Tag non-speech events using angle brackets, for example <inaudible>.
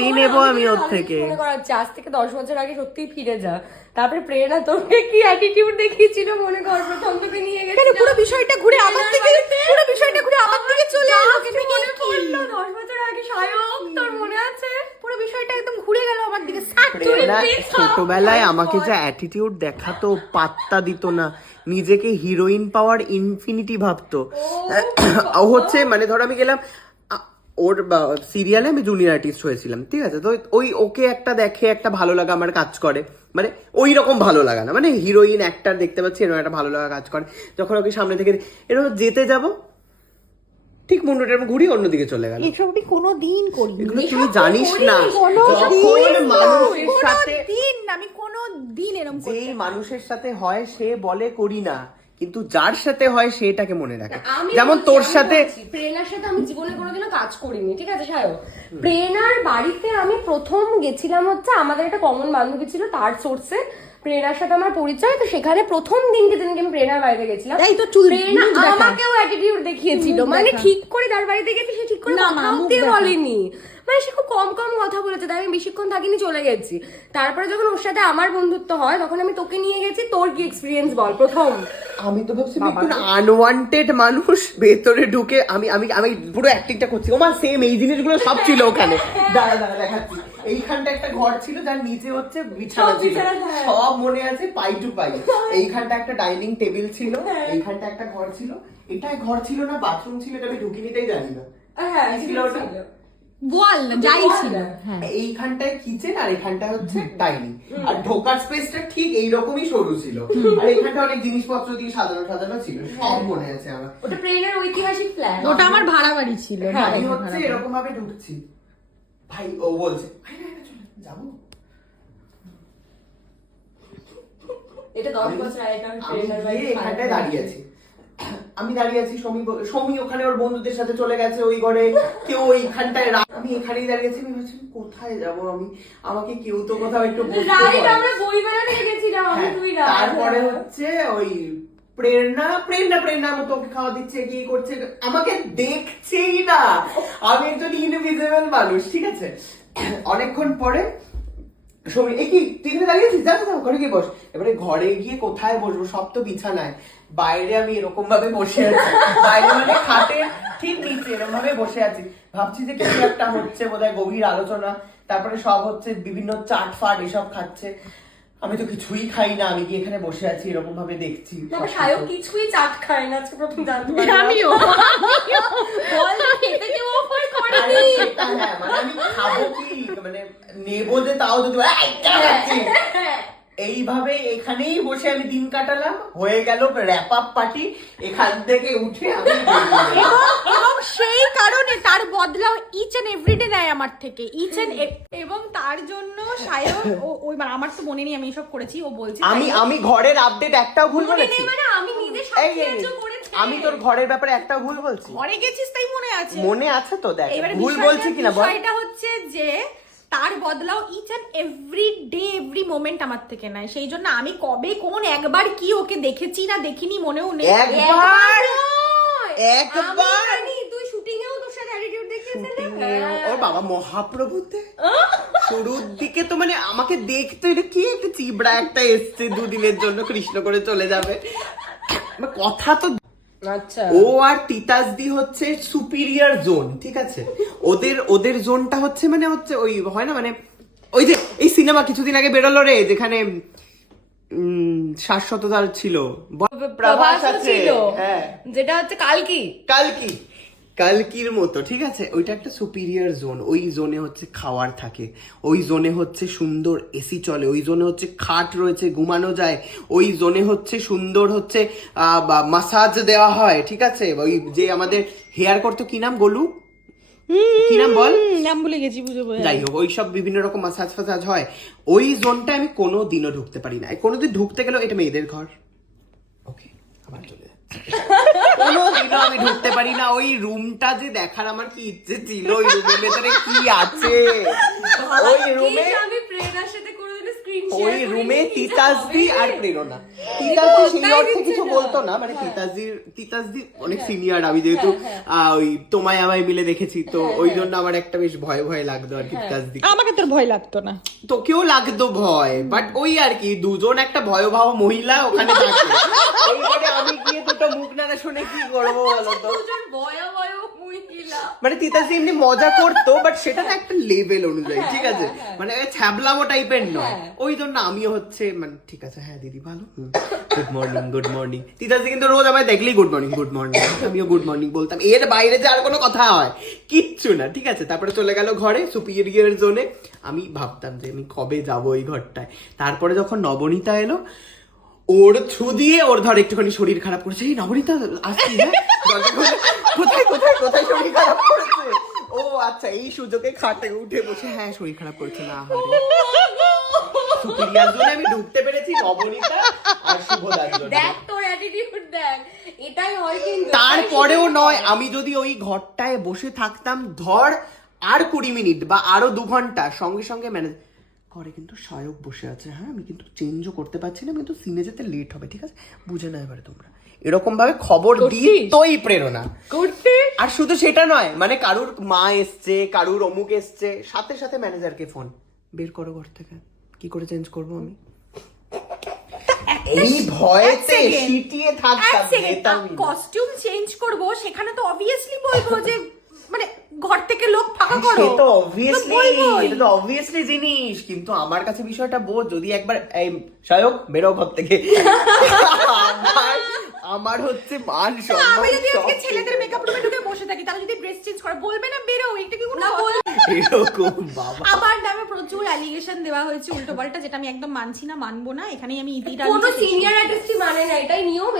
সত্যি নেব আমি ওর থেকে। মনে আজ থেকে দশ বছর আগে সত্যি ফিরে যা। তারপরে প্রেরণা তোকে কি অ্যাটিটিউড দেখিয়েছিল মনে কর? প্রথম তোকে নিয়ে গেছে কেন পুরো বিষয়টা ঘুরে আমার দিকে পুরো বিষয়টা ঘুরে আমার দিকে চলে এলো কিন্তু মনে পড়ল দশ বছর আগে সায়ক তোর মনে আছে? পুরো বিষয়টা একদম ঘুরে গেল আমার দিকে। ছোটবেলায় আমাকে যা অ্যাটিটিউড দেখাতো পাত্তা দিত না। নিজেকে হিরোইন পাওয়ার ইনফিনিটি ভাবতো। ও হচ্ছে মানে ধর আমি গেলাম ওর সিরিয়ালে আমি জুনিয়র আর্টিস্ট হয়েছিলাম ঠিক আছে? তো ওই ওকে একটা দেখে একটা ভালো লাগা আমার কাজ করে। মানে ওই রকম ভালো লাগা না মানে হিরোইন অ্যাক্টার দেখতে পাচ্ছি এরকম একটা ভালো লাগা কাজ করে। যখন ওকে সামনে থেকে এরকম যেতে যাব ঠিক মুন্ডুটা এরকম ঘুরি অন্যদিকে চলে গেল। এসব আমি কোনো দিন করি এগুলো তুই জানিস না। যখন মানুষের সাথে দিন আমি কোনো দিন এরকম যেই মানুষের সাথে হয় সে বলে করি না। কিন্তু যার সাথে হয় সেটাকে মনে রাখে। যেমন তোর সাথে প্রেরণার সাথে আমি জীবনে কোনোদিনও কাজ করিনি ঠিক আছে সায়ক প্রেরণার বাড়িতে আমি প্রথম গেছিলাম হচ্ছে আমাদের একটা কমন বান্ধবী ছিল তার সোর্সে প্রেরণার সাথে আমার পরিচয় তো সেখানে প্রথম দিনকে দিনকে আমি প্রেরণার বাড়িতে গেছিলাম এই তো প্রেরণা আমাকেও অ্যাটিটিউড দেখিয়েছিল। মানে ঠিক করে তার বাড়িতে গেছি সে ঠিক করে না। বলেনি। মানে সে খুব কম কম কথা বলেছে তাই আমি বেশিক্ষণ থাকিনি চলে গেছি। তারপরে যখন ওর সাথে আমার বন্ধুত্ব হয় তখন আমি তোকে নিয়ে গেছি তোর কি এক্সপিরিয়েন্স বল প্রথম। আমি তো ভাবছি কোন আনওয়ান্টেড মানুষ ভেতরে ঢুকে আমি আমি আমি পুরো অ্যাক্টিংটা করছি। ওমার সেম এই জিনিসগুলো সব ছিল ওখানে। দাঁড়া দাঁড়া দেখাচ্ছি। এইখানটা একটা ঘর ছিল যার নিচে হচ্ছে বিছানা ছিল। হ্যাঁ। সব মনে আছে পাই টু পাই। এইখানটা একটা ডাইনিং টেবিল ছিল এইখানটা একটা ঘর ছিল। এটাই ঘর ছিল না বাথরুম ছিল এটা আমি ঢুকিনি তাই জানি না। হ্যাঁ ছিল ওটা? না, যাই ছিল। হ্যাঁ এইখানটায় কিচেন আর এখানটায় হচ্ছে ডাইনিং। আর ঢোকার স্পেসটা ঠিক এইরকমই সরু ছিল। আর এখানটা অনেক জিনিসপত্র দিয়ে সাজানো সাজানো ছিল সব মনে আছে আমার। ওটা ঐতিহাসিক প্ল্যান ওটা আমার ভাড়া বাড়ি ছিল আমি হচ্ছে এরকম ভাবে ঢুকছি। ভাই ও বলছে "ভাই, না, না, চলো, যাব। এটা দশ বছর আগে আমি দাঁড়িয়ে আছি। আমি দাঁড়িয়ে আছি সমী সমী ওখানে ওর বন্ধুদের সাথে চলে গেছে ওই ঘরে। কেউ ওইখানটায় আমি এখানেই দাঁড়িয়ে আছি আমি ভাবছি কোথায় যাব আমি? আমাকে কেউ তো কোথাও একটু। আমরা বই গেছিলাম আমি হ্যাঁ, তুই তারপরে হচ্ছে ওই প্রেরণা প্রেরণা প্রেরণা মতো ওকে খাওয়া দিচ্ছে কি করছে। আমাকে দেখছেই না। আমি একজন ইনভিজিবল মানুষ ঠিক আছে? অনেকক্ষণ পরে সময় এ কি তুই এখানে দাঁড়িয়ে আছিস? যাও যাও ঘরে গিয়ে বস। এবারে ঘরে গিয়ে কোথায় বসবো? সব তো বিছানায়। বাইরে আমি এরকম ভাবে বসে আছি। বাইরে মানে খাটের ঠিক নিচে এরকম ভাবে বসে আছি। ভাবছি যে কিছু একটা হচ্ছে বোধহয় গভীর আলোচনা। তারপরে সব হচ্ছে বিভিন্ন চাট ফাট এসব খাচ্ছে। আমি তো কিছুই খাই না। আমি কি এখানে বসে আছি এরকম ভাবে দেখছি কিছুই চাট খায় না। আজকে প্রথম জানতে <laughs> আমিও। বল খেতে কেউ অফার আরে করেনি সেটা হ্যাঁ, মানে আমি খাব কি মানে নেব যে তাও যদি এই, কেন খাচ্ছিস? এইভাবে এখানেই বসে আমি দিন কাটালাম হয়ে গেল র্যাপ আপ পার্টি এখান থেকে উঠে আমি এবং সেই কারণে তার বদলাও ইচ এন্ড এভরিডে নেয় আমার থেকে ইচ এন্ড এবং তার জন্য সায়ক ও- ওই মানে আমার তো মনে নেই আমি এসব করেছি ও বলছে আমি আমি ঘরের আপডেট একটাও ভুল বলেছি। মানে আমি নিজে করেছি। আমি তোর ঘরের ব্যাপারে একটাও ভুল বলছি। ঘরে গেছিস তাই মনে আছে? মনে আছে তো দেখ ভুল বলছি কিনা বল। এটা হচ্ছে যে তার বদলাও each and every day every moment আমার থেকে নেয়। সেই জন্য আমি কবে কোন একবার কি ওকে দেখেছি না দেখিনি মনেও নেই। একবার? একবার তুই শুটিং এও তোর সাথে অ্যাটিটিউড দেখিয়েছিলি? ওর বাবা মহাপ্রভুতে? শুরুর দিকে তো মানে আমাকে দেখতে এটা কি একটা চিবড়া একটা এসছে দুদিনের জন্য কৃষ্ণ করে চলে যাবে? <laughs> কথা তো ও আর তিতাসদি হচ্ছে সুপিরিয়ার জোন ঠিক আছে? ওদের ওদের জোনটা হচ্ছে মানে হচ্ছে ওই হয় না মানে ওই যে এই সিনেমা কিছুদিন আগে বেরোলো রে যেখানে উম শাশ্বততার ছিল। প্রভাস আছে ছিল। হ্যাঁ। যেটা হচ্ছে কালকি। কালকি। কালকির মতো ঠিক আছে? ওইটা একটা সুপিরিয়ার জোন ওই জোনে হচ্ছে খাওয়ার থাকে ওই জোনে হচ্ছে সুন্দর এসি চলে ওই জোনে হচ্ছে খাট রয়েছে ঘুমানো যায় ওই জোনে হচ্ছে সুন্দর হচ্ছে মাসাজ দেওয়া হয় ঠিক আছে? ওই যে আমাদের হেয়ার করতো কি নাম গোলু? কি নাম বল? নাম ভুলে গেছি বুঝে যাই হোক ওইসব বিভিন্ন রকম মাসাজ ফাসাজ হয়। ওই জোনটা আমি কোনো দিনও ঢুকতে পারি না। কোনোদিন ঢুকতে গেলেও এটা মেয়েদের ঘর। ওকে আবার চলে যাচ্ছে। <laughs> কোনোদিনও আমি ঢুকতে পারি না? ওই রুমটা যে দেখার আমার কি ইচ্ছে ছিল? ওই রুমের ভেতরে কি আছে? ওই রুমে আমি প্রেরণার সাথে কোনোদিন screen share ওই রুমে তিতাসদি আর প্রেরণা। তিতাসদি সেই কোথায় অর্থে কিছু বলতো না মানে তিতাসদির তিতাসদি অনেক সিনিয়র আমি যেহেতু ওই তোমায় আমায় মিলে দেখেছি তো ওই জন্য আমার একটা বেশ ভয় ভয় লাগতো আর কি তিতাসদি। আমাকে তোর ভয় লাগতো না। তোকেও লাগতো ভয় বাট ওই আর কি দুজন একটা ভয়ভাব মহিলা ওখানে থাকে। আমি গিয়ে দুটো মুখ নাড়া শুনে কি করব বলো তো? দুজন ভয়াবহ মহিলা। মানে তিতাসি এমনি মজা করতো বাট সেটা তো একটা লেভেল অনুযায়ী ঠিক আছে? মানে ছ্যাবলামো টাইপের নয়। ওই জন্য আমিও হচ্ছে মানে ঠিক আছে হ্যাঁ দিদি ভালো। Good morning good morning Titasi কিন্তু রোজ আমায় দেখলেই গুড মর্নিং গুড মর্নিং আমিও গুড মর্নিং বলতাম। এর বাইরে যে আর কোনো কথা হয় কিচ্ছু না ঠিক আছে? তারপরে চলে গেল ঘরে সুপিরিয়র জোনে। আমি ভাবতাম যে আমি কবে যাব ওই ঘরটায়। তারপরে যখন নবনীতা এলো ওর থ্রু দিয়ে ওর ধর একটুখানি শরীর খারাপ করেছে। এই নবনীতা আসছি হ্যাঁ? কোথায় কোথায় কোথায় শরীর খারাপ করেছে? ও আচ্ছা এই সুযোগে খাটে উঠে বসে হ্যাঁ শরীর খারাপ করেছে না সুপিরিয়ার জন্য আমি ঢুকতে পেরেছি নবনীতা আর শুভদার জন্য। দেখ তোর অ্যাটিটিউড দেখ। এটাই হয় কিন্তু। তারপরেও নয় আমি যদি ওই ঘরটায় বসে থাকতাম ধর আর কুড়ি মিনিট বা আরও দু ঘণ্টা সঙ্গে সঙ্গে ম্যানেজ ঘরে কিন্তু সহায়ক বসে আছে হ্যাঁ? আমি কিন্তু চেঞ্জও করতে পারছি না কিন্তু সিনে যেতে লেট হবে ঠিক আছে? বুঝে না এবারে তোমরা। এরকম ভাবে খবর দিই করতিস? তোই প্রেরণা। করতে আর শুধু সেটা নয় মানে কারুর মা এসছে কারুর অমুক এসছে সাথে সাথে ম্যানেজারকে ফোন বের করো ঘর থেকে। কি করে চেঞ্জ করব আমি? এই ভয়েতে সিটিয়ে থাকতাম কস্টিউম চেঞ্জ করব সেখানে তো অবভিয়াসলি বলব যে মানে ঘর থেকে লোক ফাঁকা করো। তো তো অবভিয়াসলি এটা তো অবভিয়াসলি জিনিস কিন্তু আমার কাছে বিষয়টা বোধ যদি একবার এই সহায়ক বেরো ঘর থেকে। আমার হচ্ছে মান সম্মান আমি যদি সব আজকে ছেলেদের মেকআপ রুমে ঢুকে বসে থাকি তাহলে যদি ড্রেস চেঞ্জ করে বলবে না বেরো এটা কি কোনো? এরকম বাবা। আমার প্রচুর অ্যালিগেশন দেওয়া হয়েছে, উল্টো পাল্টা, যেটা আমি একদম মানছি না, মানবো না, এখানেই আমি ইতিটা কোনো সিনিয়র মানে না, এটাই নিয়ম।